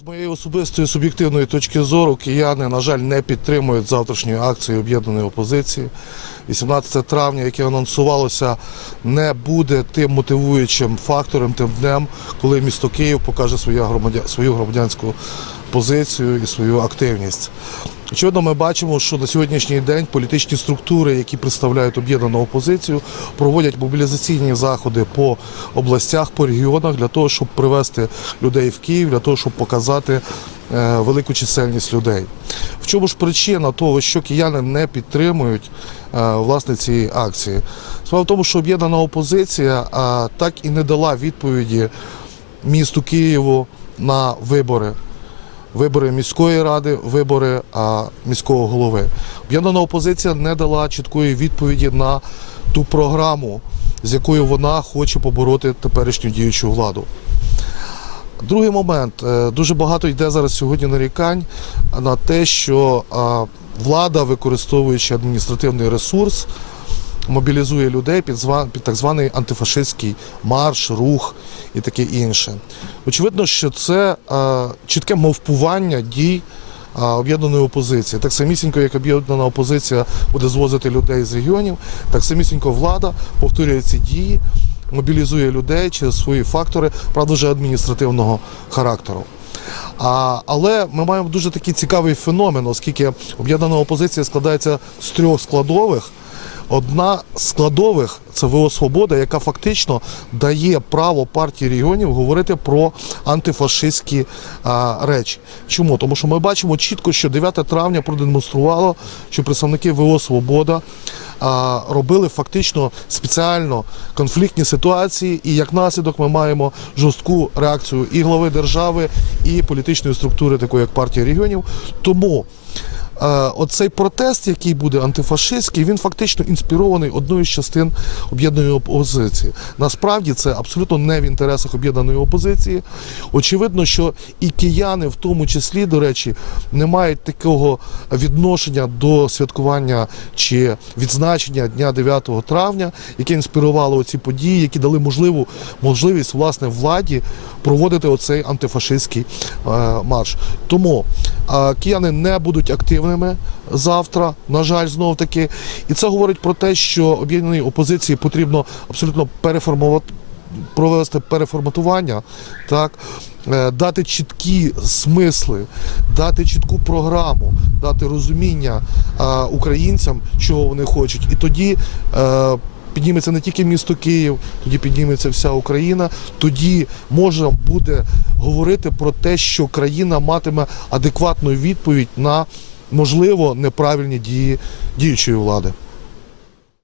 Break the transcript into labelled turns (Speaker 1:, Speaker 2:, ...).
Speaker 1: З моєї особистої суб'єктивної точки зору, кияни, на жаль, не підтримують завтрашньої акції об'єднаної опозиції. 18 травня, яке анонсувалося, не буде тим мотивуючим фактором, тим днем, коли місто Київ покаже свою, громадянську позицію і свою активність. Очевидно, ми бачимо, що на сьогоднішній день політичні структури, які представляють об'єднану опозицію, проводять мобілізаційні заходи по областях, по регіонах для того, щоб привести людей в Київ, для того, щоб показати е, велику чисельність людей. В чому ж причина того, що кияни не підтримують е, власне цієї акції? Справа в тому, що об'єднана опозиція так і не дала відповіді місту Києву на вибори вибори міської ради, вибори а, міського голови. Об'єднана опозиція не дала чіткої відповіді на ту програму, з якою вона хоче побороти теперішню діючу владу. Другий момент. Е, Дуже багато йде зараз сьогодні нарікань на те, що влада, використовуючи адміністративний ресурс, мобілізує людей під, під так званий антифашистський марш, рух і таке інше. Очевидно, що це е, чітке мовпування дій е, об'єднаної опозиції. Так самісінько, як об'єднана опозиція буде звозити людей з регіонів, так самісінько влада повторює ці дії, мобілізує людей через свої фактори, правда, вже адміністративного характеру. А, але ми маємо дуже такий цікавий феномен, оскільки об'єднана опозиція складається з трьох складових. Одна з складових це ВО Свобода, яка фактично дає право партії регіонів говорити про антифашистські а, речі. Чому? Тому що ми бачимо чітко, що 9 травня продемонструвало, що представники ВО Свобода а, робили фактично спеціально конфліктні ситуації, і як наслідок ми маємо жорстку реакцію і глави держави, і політичної структури, такої як партія регіонів. Тому Оцей протест, який буде антифашистський, він фактично інспірований одною з частин об'єднаної опозиції. Насправді це абсолютно не в інтересах об'єднаної опозиції. Очевидно, що і кияни, в тому числі, до речі, не мають такого відношення до святкування чи відзначення дня 9 травня, яке інспірувало ці події, які дали можливу можливість власне владі проводити оцей антифашистський е, марш. Тому е, кияни не будуть активними завтра, на жаль, знов таки. І це говорить про те, що об'єднаній опозиції потрібно абсолютно переформувати. Провести переформатування, так, е, дати чіткі смисли, дати чітку програму, дати розуміння е, українцям, чого вони хочуть. І тоді е, підніметься не тільки місто Київ, тоді підніметься вся Україна. Тоді можна буде говорити про те, що країна матиме адекватну відповідь на можливо неправильні дії діючої влади.